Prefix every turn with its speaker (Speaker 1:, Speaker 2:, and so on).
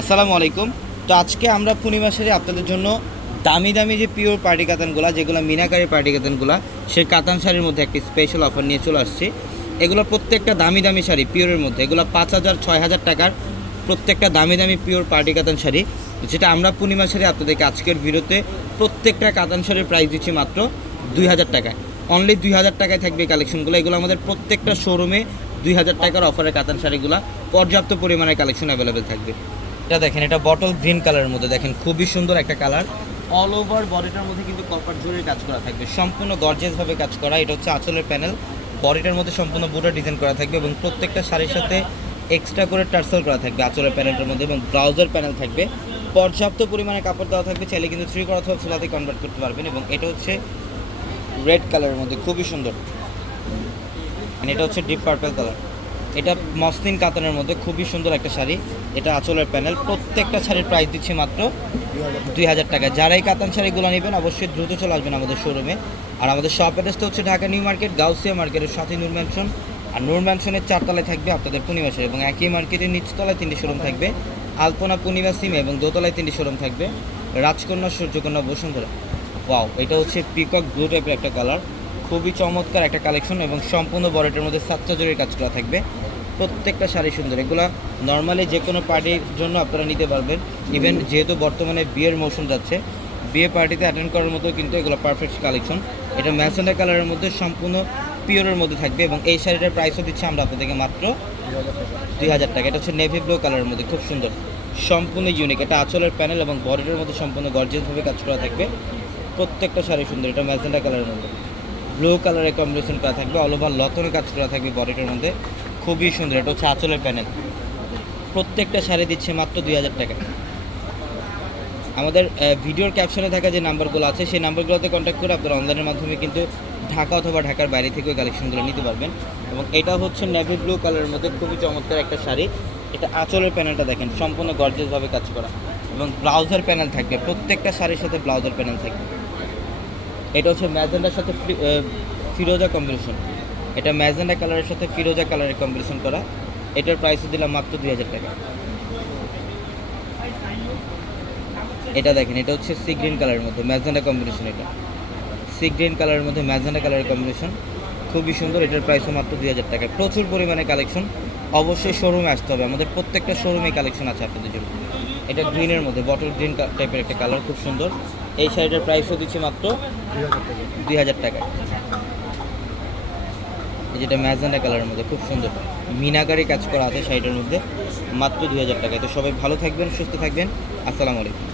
Speaker 1: আসসালামু আলাইকুম। তো আজকে আমরা পূর্ণিমা আপনাদের জন্য দামি দামি যে পিওর পার্টি কাতানগুলো, যেগুলো মিনাকারি পার্টি কাতানগুলো, সেই কাতান শাড়ির মধ্যে একটি স্পেশাল অফার নিয়ে চলে আসছি। এগুলো প্রত্যেকটা দামি দামি শাড়ি পিওরের মধ্যে। এগুলো পাঁচ হাজার, ছয় হাজার টাকার প্রত্যেকটা দামি দামি পিওর পার্টি কাতান শাড়ি, যেটা আমরা পূর্ণিমা শাড়ি আপনাদেরকে আজকের ভিডিওতে প্রত্যেকটা কাতান শাড়ির প্রাইস দিচ্ছি মাত্র দুই হাজার টাকায়। অনলি দুই হাজার টাকায় থাকবে কালেকশনগুলো এগুলো আমাদের প্রত্যেকটা শোরুমে দুই হাজার টাকার অফারের কাতান শাড়িগুলো পর্যাপ্ত পরিমাণে কালেকশন অ্যাভেলেবেল থাকবে। এটা দেখেন, এটা বটল গ্রিন কালারের মধ্যে দেখেন, খুবই সুন্দর একটা কালার অল ওভার বডিটার মধ্যে কিন্তু কপার জুড়ির কাজ করা থাকবে। সম্পূর্ণ গর্জিয়াসভাবে কাজ করা, এটা হচ্ছে আঁচলের প্যানেল বডিটার মধ্যে সম্পূর্ণ বুটা ডিজাইন করা থাকবে এবং প্রত্যেকটা শাড়ির সাথে এক্সট্রা করে টার্সেল করা থাকবে আঁচলের প্যানেলটার মধ্যে এবং ব্রাউজার প্যানেল থাকবে। পর্যাপ্ত পরিমাণে কাপড় দেওয়া থাকবে, চাইলে কিন্তু থ্রি করা অথবা ফুলাতে কনভার্ট করতে পারবেন এবং এটা হচ্ছে রেড কালারের মধ্যে, খুবই সুন্দর। এটা হচ্ছে ডিপ পার্পল কালার এটা মসলিন কাতানের মধ্যে খুবই সুন্দর একটা শাড়ি। এটা আঁচলের প্যানেল। প্রত্যেকটা শাড়ির প্রাইস দিচ্ছি মাত্র দুই হাজার টাকা। যারা এই কাতান শাড়িগুলো নেবেন, অবশ্যই দ্রুত চলে আসবেন আমাদের শোরুমে আর আমাদের শপ অ্যাড্রেসটা হচ্ছে ঢাকা নিউ মার্কেট, গাউসিয়া মার্কেটের সাথে নূর ম্যানশন আর নূর ম্যানশনের চারতলায় থাকবে আপনাদের পূর্ণিমা শাড়ি এবং একই মার্কেটের নিচতলায় তিনটি শোরুম থাকবে। আলপনা, পূর্ণিমা, সিমে এবং দোতলায় তিনটি শোরুম থাকবে। রাজকন্যা, সূর্যকন্যা, বসুন্ধরা। ওয়াও এটা হচ্ছে পিকক ব্লু টাইপের একটা কালার খুবই চমৎকার একটা কালেকশন এবং সম্পূর্ণ বড়টার মধ্যে সাতটা জরির কাজ করা থাকবে। প্রত্যেকটা শাড়ি সুন্দর। এগুলো নর্মালি যে কোনো পার্টির জন্য আপনারা নিতে পারবেন। ইভেন যেহেতু বর্তমানে বিয়ের মৌসুম যাচ্ছে, বিয়ে পার্টিতে অ্যাটেন্ড করার মতো কিন্তু এগুলো পারফেক্ট কালেকশন। এটা ম্যাসেন্ডা কালারের মধ্যে সম্পূর্ণ পিওরের মধ্যে থাকবে এবং এই শাড়িটার প্রাইসও দিচ্ছি আমরা আপনাদেরকে মাত্র দুই হাজার টাকা। এটা হচ্ছে নেভি ব্লু কালারের মধ্যে, খুব সুন্দর। সম্পূর্ণ ইউনিক এটা আঁচলের প্যানেল এবং বডির মধ্যে সম্পূর্ণ গর্জিয়াসভাবে কাজ করা থাকবে। প্রত্যেকটা শাড়ি সুন্দর। এটা ম্যাজেন্ডা কালারের মধ্যে। ব্লু কালারের কম্বিনেশন করা থাকবে অল ওভার কাজ করা থাকবে বডিটার মধ্যে। খুবই সুন্দর, এটা হচ্ছে আঁচলের প্যানেল প্রত্যেকটা শাড়ি দিচ্ছে মাত্র দুই হাজার টাকা। আমাদের ভিডিওর ক্যাপশনে থাকা যে নাম্বারগুলো আছে, সেই নাম্বারগুলোতে কন্ট্যাক্ট করে আপনারা অনলাইনের মাধ্যমে কিন্তু ঢাকা অথবা ঢাকার বাইরে থেকে কালেকশনগুলো নিতে পারবেন। এবং এটা হচ্ছে নেভি ব্লু কালারের মধ্যে খুবই চমৎকার একটা শাড়ি। এটা আঁচলের প্যানেলটা দেখেন, সম্পূর্ণ গর্জেসভাবে কাজ করা। এবং ব্লাউজের প্যানেল থাকবে, প্রত্যেকটা শাড়ির সাথে ব্লাউজের প্যানেল থাকবে। এটা হচ্ছে ম্যাজেন্ডার সাথে ফিরোজা কম্বিনেশন এটা ম্যাজেন্ডা কালারের সাথে ফিরোজা কালারের কম্বিনেশন করা। এটার প্রাইস দিলাম মাত্র দুই হাজার টাকা। এটা দেখেন, এটা হচ্ছে সি গ্রিন কালারের মধ্যে ম্যাজেন্ডা কম্বিনেশন এটা। সি গ্রিন কালারের মধ্যে ম্যাজেন্ডা কালারের কম্বিনেশন খুবই সুন্দর, এটার প্রাইসও মাত্র দুই হাজার টাকা। প্রচুর পরিমাণে কালেকশন অবশ্যই শোরুমে আসতে হবে। আমাদের প্রত্যেকটা শোরুমে কালেকশন আছে আপনাদের জন্য। এটা গ্রিনের মধ্যে বটল গ্রিন টাইপের একটা কালার খুব সুন্দর। এই শাড়িটার প্রাইসও দিচ্ছি মাত্র দুই হাজার টাকা। এই যেটা ম্যাজেন্ডা কালারের মধ্যে, খুব সুন্দর। মিনাকারি কাজ করা আছে শাড়িটার মধ্যে, মাত্র দুই হাজার টাকায়। তো সবাই ভালো থাকবেন, সুস্থ থাকবেন। আসসালামু আলাইকুম।